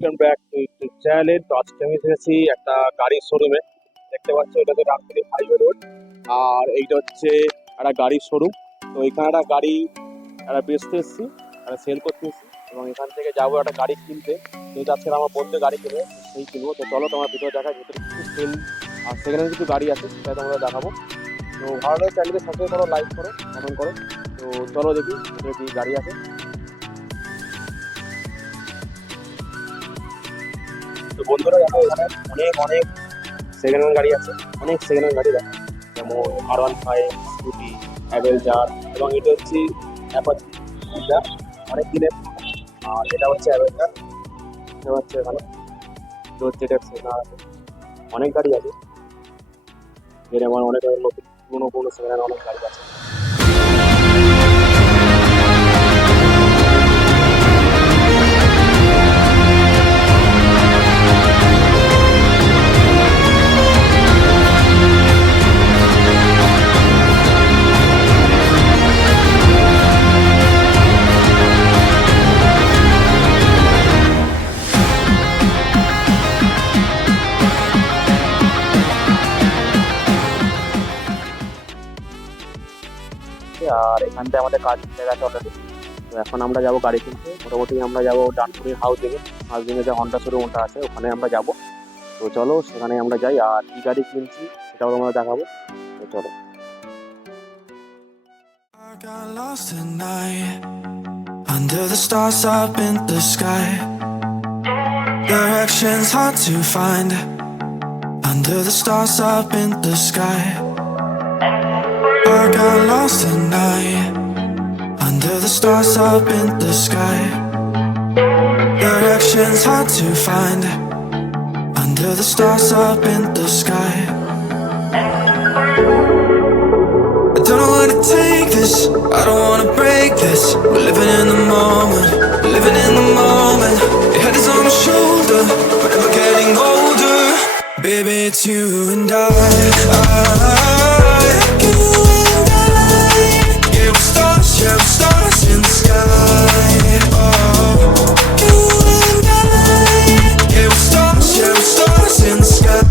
Welcome back to YouTube channel. তো আজকে আমি এসেছি একটা গাড়ির শোরুমে। দেখতে পাচ্ছি এটা তো রামপুরি হাইওয়ে রোড, আর এইটা হচ্ছে একটা গাড়ির শোরুম। তো এখানে একটা গাড়ি একটা বেচতে এসেছি, একটা সেল করতে এসেছি, এবং এখান থেকে যাবো একটা গাড়ি কিনতে। যেহেতু আজকে আমার বন্ধু গাড়ি কিনবে, সেই কিনবো। তো চলো তোমার ভিতরে দেখায়, ভিতরে কিছু সেল আর সেখানে কিছু গাড়ি আছে, সেটা তোমাদের দেখাবো। তো ভালো লাগে চ্যানেলকে সাবস্ক্রাইব করো, লাইক করো, কমেন্ট করো। তো চলো দেখি ভিতরে কি গাড়ি আছে। তো বন্ধুরা দেখো, এখানে অনেক অনেক সেকেন্ড হ্যান্ড গাড়ি আছে, অনেক সেকেন্ড হ্যান্ড গাড়ি দেখো, যেমন R15, স্কুটি, অ্যাভেঞ্জার, এবং এটা হচ্ছে অ্যাপাচি, এটা অনেক দিনের। আর এটা হচ্ছে অ্যাভেঞ্জার, এটা হচ্ছে এখানে, এটা হচ্ছে এটা সেকেন্ড আছে, অনেক গাড়ি আছে। এর আমার অনেক নতুন পুরোনো পুরোনো সেকেন্ড হ্যান্ড অনেক গাড়ি আছে। আর এখানটায় আমাদের কাজ হয়ে গেছে অলরেডি। তো এখন আমরা যাবো গাড়ি কিনতে। মোটামুটি আমরা যাবো ডানপুরের হাউজিংয়ে যে হন্ডা শোরুমটা আছে, ওখানে আমরা যাবো। তো চলো সেখানে আমরা যাই, আর কি গাড়ি কিনছি সেটাও তোমরা দেখাবো। তো চলো। I got lost tonight under the stars up in the sky. Directions hard to find under the stars up in the sky. I got lost tonight under the stars up in the sky. Directions hard to find under the stars up in the sky. I don't know where to take this, I don't wanna break this. We're living in the moment, we're living in the moment. Your head is on my shoulder, but we're getting older. Baby, it's you and I. You and I. Yeah, we're stars, yeah, we're stars in the sky. Oh, you and I. Yeah, we're stars, yeah, we're stars in the sky.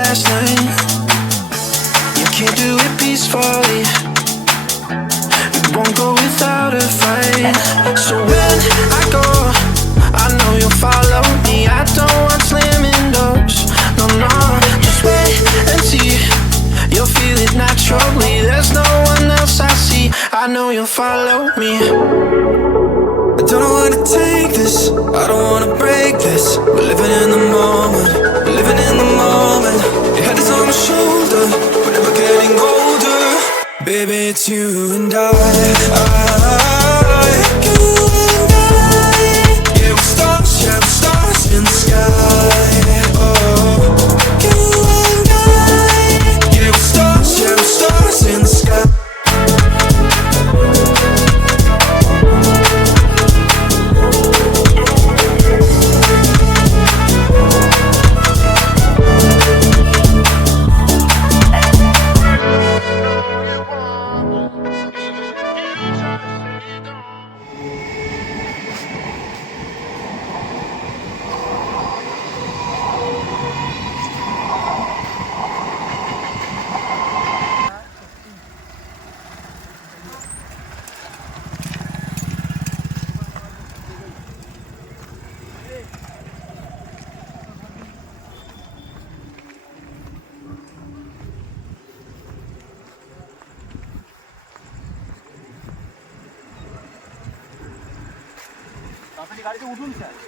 Last night, you can't do it peacefully. We won't go without a fight. So when I go, I know you'll follow me. I don't want slamming doors. No, no, just wait and see. You'll feel it naturally. There's no one else I see. I know you'll follow me. I don't know where to take this, I don't wanna break this. We're living in the moment, we're living in the moment. Your head is on my shoulder, but we're getting older. Baby, it's you and I. You and I. Yeah, we're stars, yeah, we're stars in the sky. Oh, you and I. Yeah, we're stars, yeah, we're stars in the sky.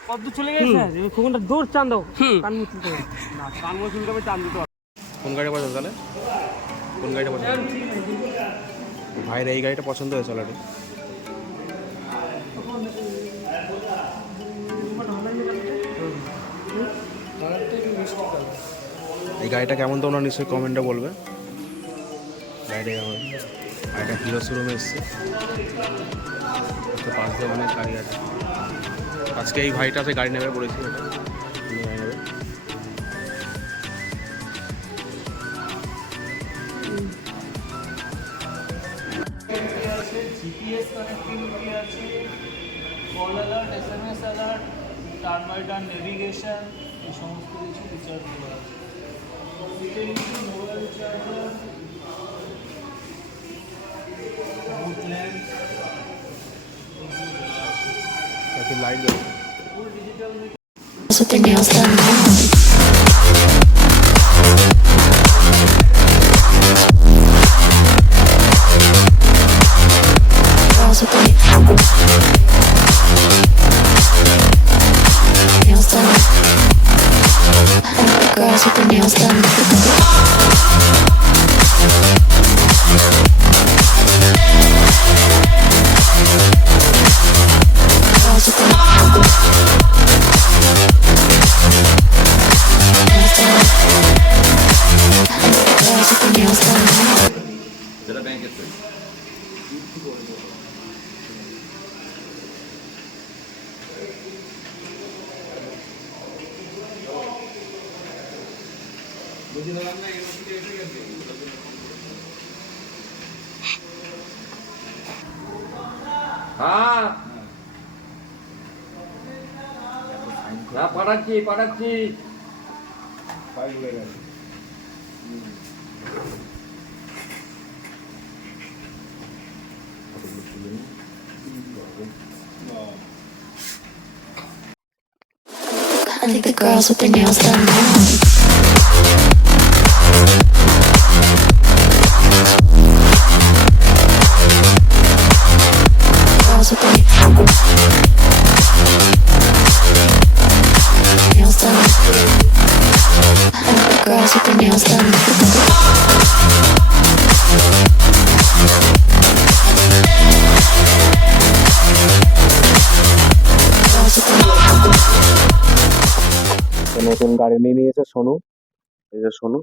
কত চলে গেছে sir, কোনটা দূর চান দাও কান মুছতে না, কান মজুল করে চান দিতে হবে। কোন গাড়িটা পছন্দ তাহলে? কোন গাড়িটা পছন্দ? ভাইয়ের এই গাড়িটা পছন্দ হয়েছে অলরেডি। এই গাড়িটা কেমন তোমরা নিশ্চয়ই কমেন্টে বলবে। গাড়িটা কেমন? আর এটা হিরো শোরুমে এসছে, তো পাশ দিয়ে অনেক গাড়ি আছে। আজকে এই ভাইটাতে গাড়ি নেবে বলেছি, এটা নিয়ে নেবে। জিপিএস কানেক্টিভিটি আছে, call alert, SMS alert, turn by turn navigation, এই সমস্ত কিছু ফিচার্স দেওয়া আছে। Utility, mobile charger, boot lamp, আচ্ছা লাইট দেবে। Full digital with their nails done. Girls with their nails done. Girls with their nails done. Girls with their nails done. Girls with their nails done. হ্যাঁ না পাঠাচ্ছি পাঠাচ্ছি I think the girls with their nails done. Girls with their nails done. I think the girls with their nails done. Girls with their তো নতুন গাড়ি নিয়ে নিয়েছে সোনু, এই যে সোনু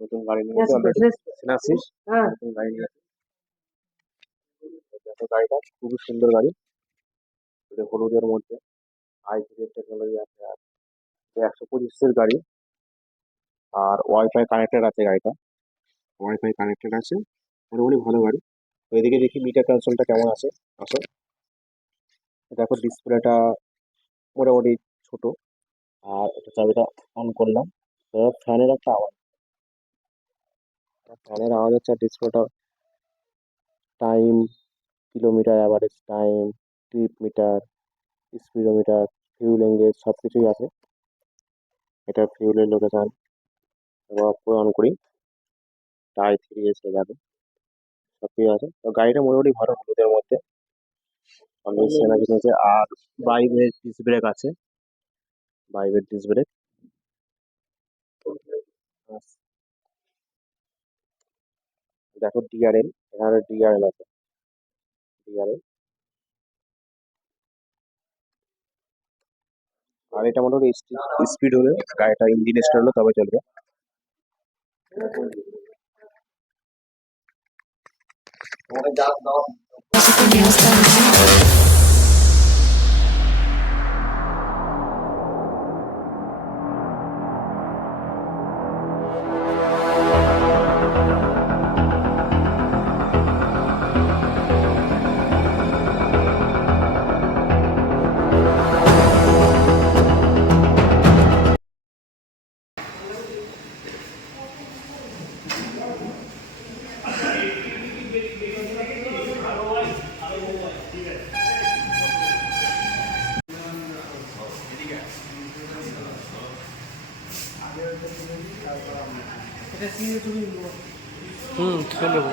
নতুন গাড়ি নিয়েছে অলরেডি, সিনাসিস নতুন গাড়ি নিয়েছে। দেখো গাড়িটা খুবই সুন্দর গাড়ি, এটা হলুদের মধ্যে i3 টেকনোলজি আছে, আর 125 গাড়ি, আর ওয়াইফাই কানেক্টেড আছে গাড়িটা, ওয়াইফাই কানেক্টেড আছে, মোটামুটি ভালো গাড়ি। তো এদিকে দেখি মিটার কনসোলটা কেমন আছে। আসো দেখো ডিসপ্লেটা মোটামুটি ছোট, আর এটা চাবিটা অন করলাম, তো ফ্যানের একটা আওয়াজ, ফ্যানের আওয়াজ হচ্ছে, আর ডিসপ্লেটা time, kilometre average time, trip meter, speedometer, fuel engage সব কিছুই আছে। এটা ফিউলের লোকেশন, এবার পুরো অন করি, i3 এসে যাবে, সব কিছু আছে। তো গাড়িটা মোটামুটি ভালো হলুদের মধ্যে, অনেক সেনা কিনেছে। আর বাইবের ডিস্ক ব্রেক আছে, বাইবের ডিস্ক ব্রেক। দেখো ডিআরএল, এখানে ডিআরএল আছে, ডিআরএল। আর এটা মোটামুটি স্পিড হলে গাড়িটা ইঞ্জিন স্টার্ট হলে তবে চলবে। girls with their nails done. তুলে নেবো।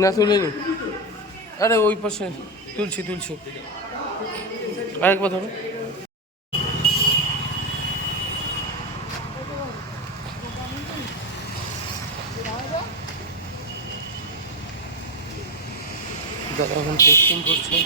না তুলিনি, আরে ওই পাশে তুলছি তুলছি, আরেকবার ধরো। দাদা এখন টেস্টিং করছে।